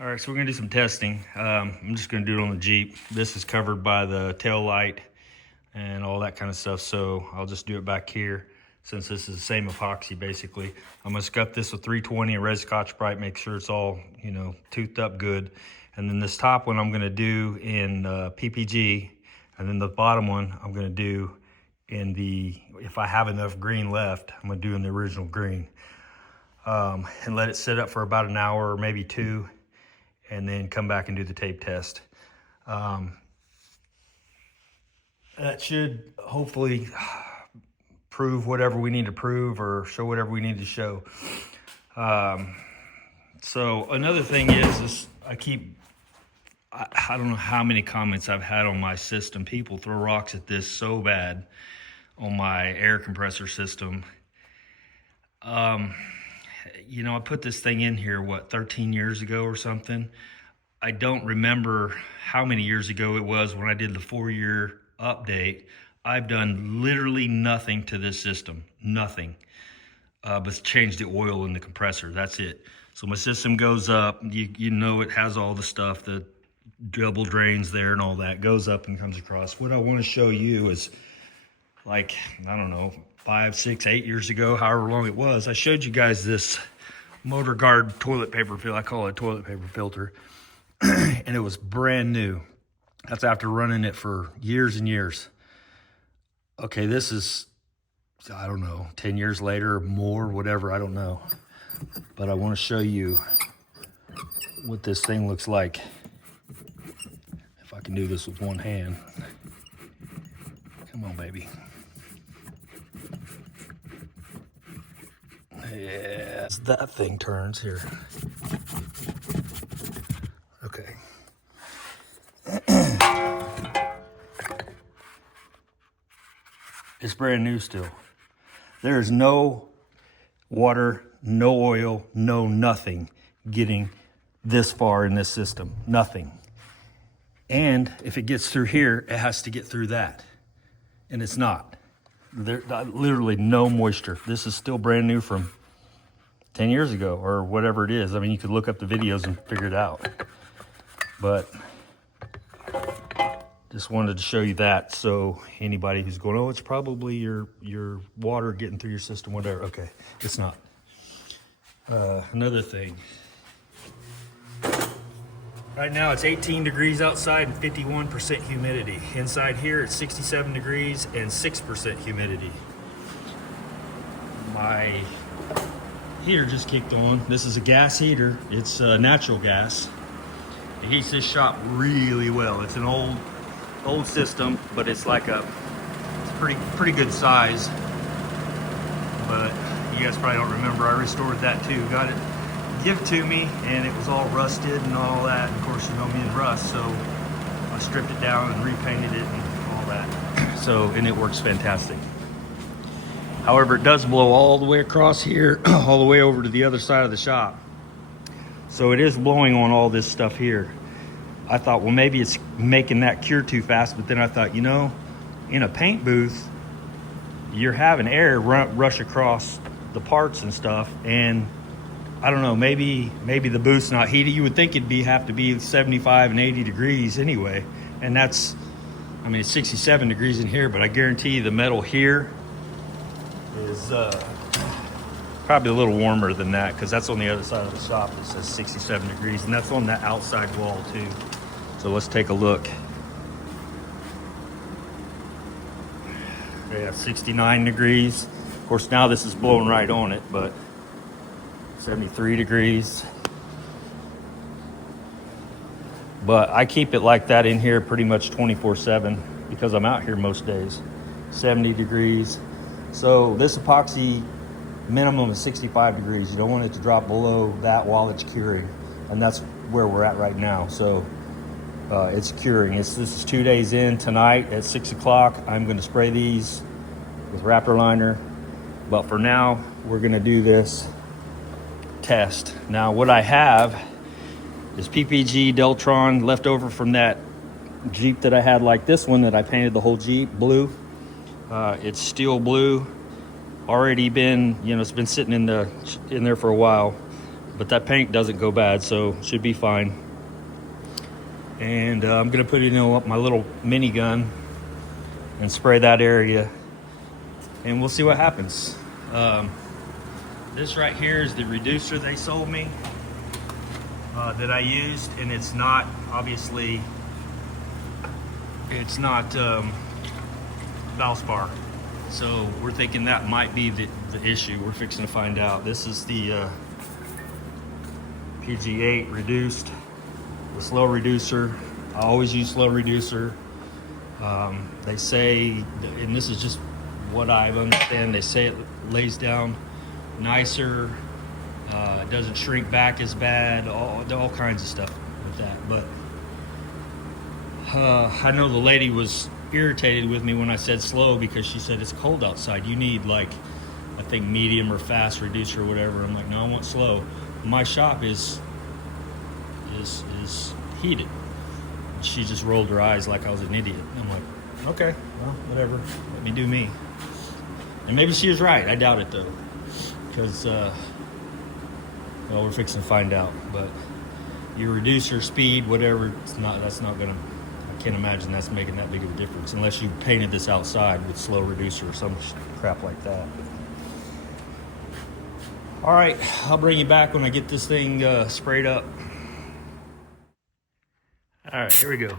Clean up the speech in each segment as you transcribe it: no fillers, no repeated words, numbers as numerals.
All right, so we're gonna do some testing. I'm just gonna do it on the Jeep. This is covered by the tail light and all that kind of stuff, so I'll just do it back here since this is the same epoxy basically. I'm gonna scuff this with 320 and red Scotch-Brite, make sure it's all, you know, toothed up good. And then this top one I'm gonna do in PPG, and then the bottom one I'm gonna do in the, if I have enough green left, I'm gonna do in the original green. And let it sit up for about an hour or maybe two, and then come back and do the tape test. That should hopefully prove whatever we need to prove or show whatever we need to show. So another thing is I don't know how many comments I've had on my system. People throw rocks at this so bad on my air compressor system. You know, I put this thing in here, what, 13 years ago or something? I don't remember how many years ago it was when I did the 4-year update. I've done literally nothing to this system, nothing, but changed the oil in the compressor, that's it. So my system goes up, you know it has all the stuff, the double drains there and all that, goes up and comes across. What I want to show you is, like, I don't know, 5, 6, 8 years ago, however long it was, I showed you guys this Motor Guard toilet paper filter. I call it a toilet paper filter. And it was brand new. That's after running it for years and years. Okay, this is, I don't know, 10 years later or more, whatever, I don't know. But I want to show you what this thing looks like. If I can do this with one hand. Come on, baby. Yeah, that thing turns here. Okay. It's brand new still. There is no water, no oil, no nothing getting this far in this system. Nothing. And if it gets through here, it has to get through that. And it's not. There's literally no moisture. This is still brand new from 10 years ago or whatever it is. I mean, you could look up the videos and figure it out. But just wanted to show you that, so anybody who's going, oh, it's probably your water getting through your system, whatever. Okay, it's not. Another thing. Right now it's 18 degrees outside and 51% humidity. Inside here it's 67 degrees and 6% humidity. My heater just kicked on. This is a gas heater. It's natural gas. It heats this shop really well. It's an old system, but it's like it's pretty good size. But you guys probably don't remember, I restored that too. Got it give to me and it was all rusted and all that. Of course, you know me and rust, so I stripped it down and repainted it and all that. So, and it works fantastic. However, it does blow all the way across here, all the way over to the other side of the shop. So it is blowing on all this stuff here. I thought, well, maybe it's making that cure too fast, but then I thought, you know, in a paint booth, you're having air rush across the parts and stuff, and I don't know, maybe the booth's not heated. You would think it'd have to be 75 and 80 degrees anyway, and that's, I mean, it's 67 degrees in here, but I guarantee you the metal here is probably a little warmer than that, because that's on the other side of the shop. It says 67 degrees, and that's on that outside wall too. So let's take a look. Yeah, 69 degrees. Of course, now this is blowing right on it, but 73 degrees. But I keep it like that in here pretty much 24/7 because I'm out here most days. 70 degrees. So this epoxy minimum is 65 degrees. You don't want it to drop below that while it's curing. And that's where we're at right now. So it's curing. This is 2 days in. Tonight at 6 o'clock, I'm going to spray these with Raptor liner. But for now, we're going to do this test. Now, what I have is PPG Deltron left over from that Jeep that I had, like this one that I painted the whole Jeep blue. It's steel blue. Already been, you know, it's been sitting in there for a while. but that paint doesn't go bad, so should be fine. And I'm gonna put it in my little mini gun and spray that area, and we'll see what happens. This right here is the reducer they sold me that I used, and it's not, obviously, it's not Valspar. So we're thinking that might be the issue. We're fixing to find out. This is the PG8 reduced, the slow reducer. I always use slow reducer. They say, and this is just what I understand, they say it lays down nicer, it doesn't shrink back as bad, all kinds of stuff with that. But I know the lady was irritated with me when I said slow, because she said it's cold outside, you need, like, I think medium or fast reducer or whatever. I'm like, no, I want slow. My shop is heated. She just rolled her eyes like I was an idiot. I'm like, okay, well, whatever, let me do me. And maybe she was right. I doubt it, though, because well, we're fixing to find out. But your reducer speed, whatever, that's not gonna, I can't imagine that's making that big of a difference unless you painted this outside with slow reducer or some crap like that. All right, I'll bring you back when I get this thing sprayed up. All right, here we go.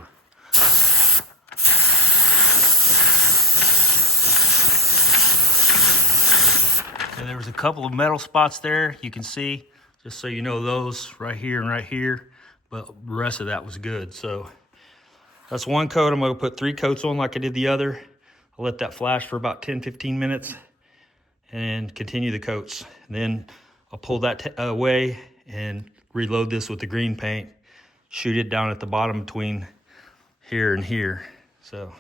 And there was a couple of metal spots there, you can see, just so you know, those right here and right here, but the rest of that was good. So that's one coat. I'm gonna put 3 coats on like I did the other. I'll let that flash for about 10-15 minutes and continue the coats. And then I'll pull that away and reload this with the green paint, shoot it down at the bottom between here and here. So,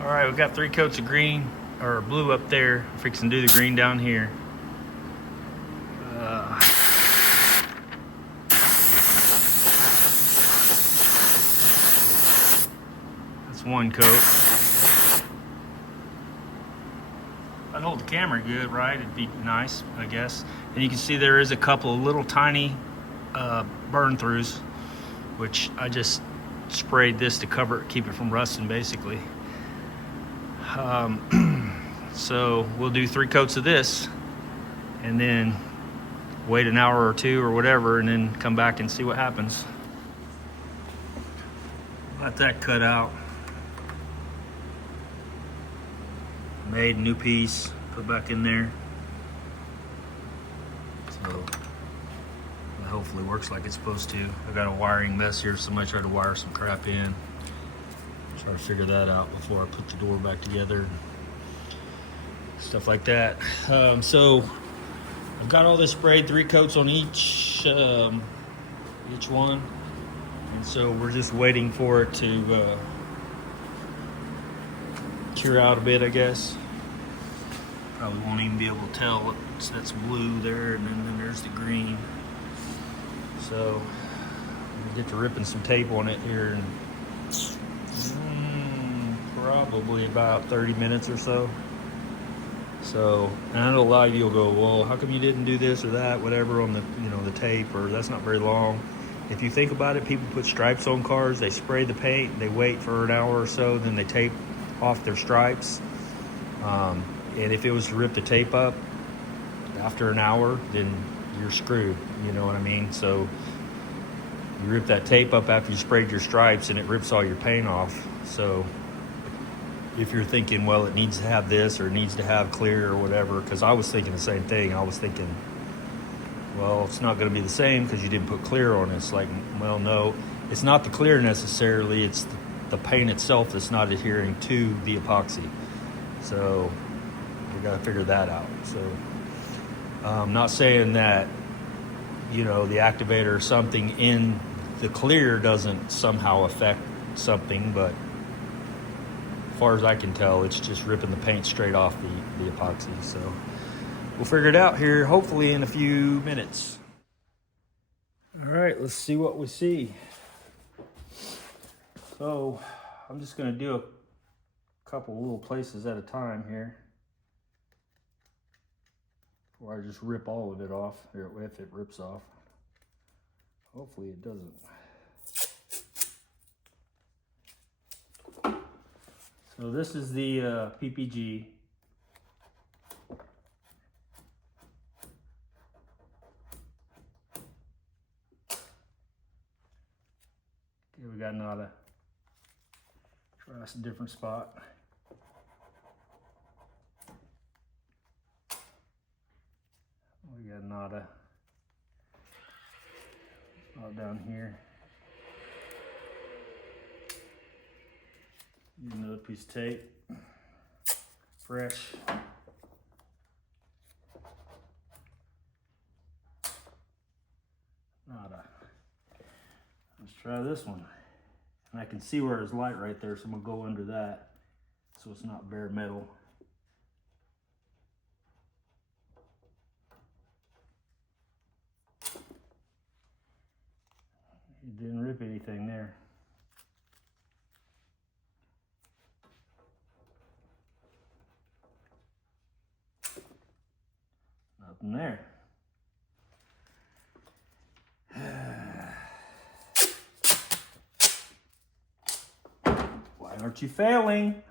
all right, we've got 3 coats of green or blue up there. I'm fixing to do the green down here. That's one coat. I'd hold the camera good, right? It'd be nice, I guess. And you can see there is a couple of little tiny burn throughs, which I just sprayed this to cover it, keep it from rusting, basically. So we'll do 3 coats of this and then wait an hour or 2 or whatever, and then come back and see what happens. Got that cut out. Made a new piece, put back in there. So it hopefully works like it's supposed to. I got a wiring mess here. Somebody tried to wire some crap in. Try to figure that out before I put the door back together. Stuff like that. So I've got all this sprayed, 3 coats on each one. And so we're just waiting for it to cure out a bit, I guess. Probably won't even be able to tell. That's blue there, and then there's the green. So we'll get to ripping some tape on it here in probably about 30 minutes or so. So, and I know a lot of you will go, well, how come you didn't do this or that, whatever, on the, the tape, or that's not very long. If you think about it, people put stripes on cars, they spray the paint, they wait for an hour or so, then they tape off their stripes. And if it was to rip the tape up after an hour, then you're screwed, you know what I mean? So you rip that tape up after you sprayed your stripes and it rips all your paint off. So if you're thinking, well, it needs to have this or it needs to have clear or whatever, because I was thinking the same thing. I was thinking, well, it's not going to be the same because you didn't put clear on it. It's like, well, no, it's not the clear necessarily. It's the paint itself that's not adhering to the epoxy. So we got to figure that out. So I'm not saying that, the activator or something in the clear doesn't somehow affect something, but as far as I can tell, it's just ripping the paint straight off the epoxy. So we'll figure it out here, hopefully in a few minutes. All right, let's see what we see. So I'm just going to do a couple little places at a time here. Or I just rip all of it off, if it rips off. Hopefully it doesn't. So this is the PPG. Okay, we got nada. Try us a different spot. We got nada. Not down here. Use another piece of tape. Fresh. Nada. Let's try this one. And I can see where there's light right there, so I'm gonna go under that so it's not bare metal. It didn't rip anything there. Nothing there. Why aren't you failing?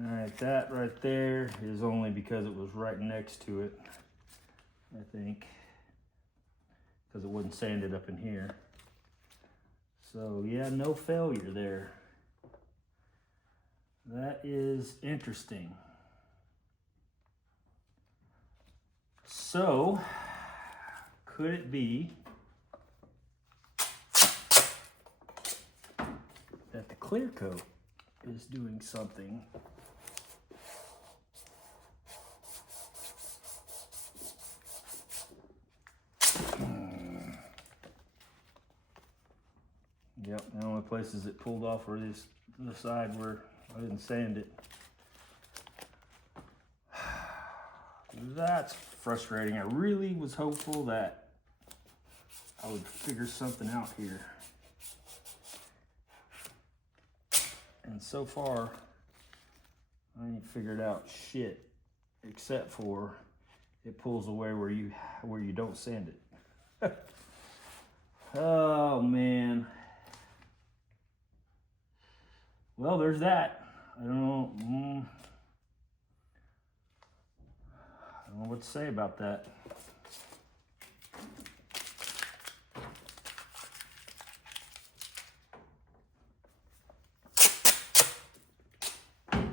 Alright, that right there is only because it was right next to it, I think, because it wasn't sanded up in here. So yeah, no failure there. That is interesting. So, could it be that the clear coat is doing something? Yep, the only places it pulled off were the side where I didn't sand it. That's frustrating. I really was hopeful that I would figure something out here. And so far, I ain't figured out shit, except for it pulls away where you don't sand it. Oh man. Well, there's that. I don't know. I don't know what to say about that.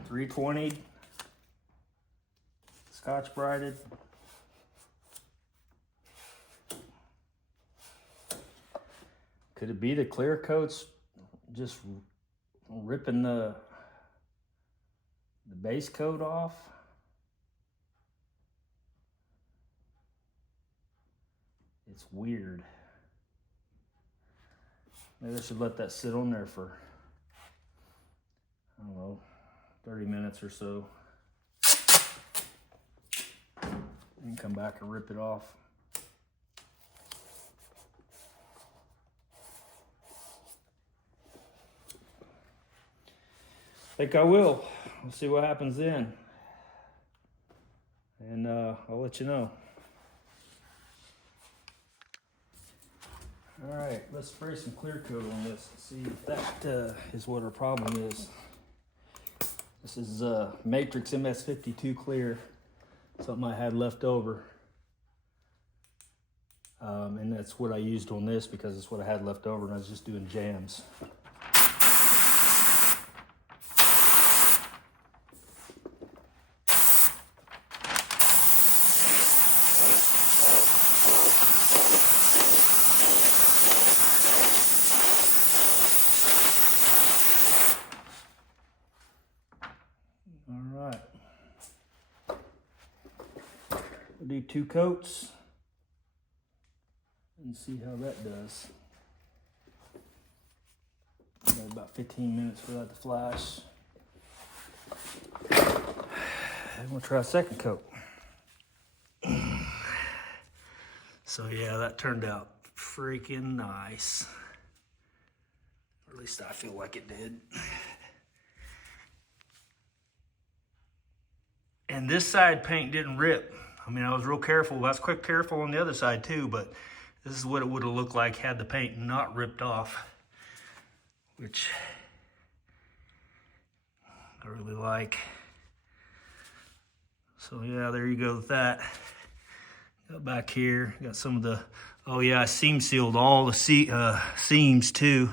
.320 Scotch Brighted. Could it be the clear coats just ripping the base coat off? It's weird. Maybe I should let that sit on there for, I don't know, 30 minutes or so. And come back and rip it off. I think I will. We'll see what happens then. And I'll let you know. All right, let's spray some clear coat on this and see if that is what our problem is. This is Matrix MS52 clear, something I had left over. And that's what I used on this because it's what I had left over and I was just doing jams. We'll do 2 coats and see how that does. Got about 15 minutes for that to flash. And we'll try a second coat. So yeah, that turned out freaking nice. Or at least I feel like it did. And this side paint didn't rip. I mean, I was real careful. I was quite careful on the other side too, but this is what it would have looked like had the paint not ripped off, which I really like. So yeah, there you go with that. Got back here, got some of the, oh yeah, I seam sealed all the seams too.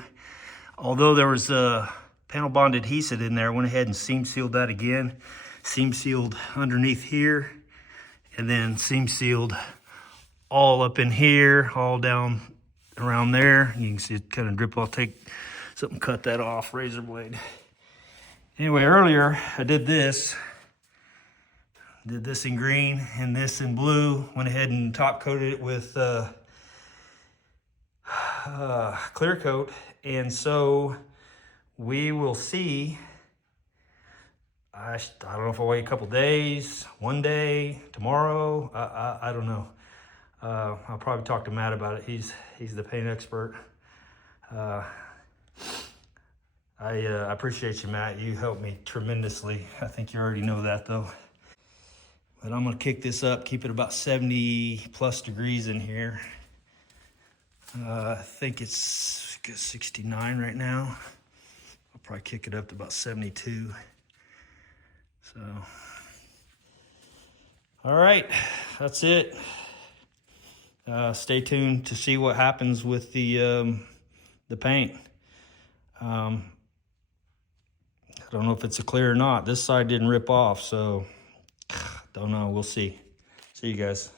Although there was panel bond adhesive in there, I went ahead and seam sealed that again. Seam sealed underneath here, and then seam sealed all up in here, all down around there. You can see it kind of drip. I'll take something, cut that off, razor blade. Anyway, earlier I did this in green and this in blue. Went ahead and top coated it with clear coat, and so we will see. I don't know if I'll wait a couple days, one day, tomorrow. I don't know. I'll probably talk to Matt about it. He's the paint expert. I appreciate you, Matt. You helped me tremendously. I think you already know that though. But I'm gonna kick this up, keep it about 70 plus degrees in here. I think it's 69 right now. I'll probably kick it up to about 72. So, all right, that's it. Stay tuned to see what happens with the paint. I don't know if it's a clear or not. This side didn't rip off, so don't know. We'll see. See you guys.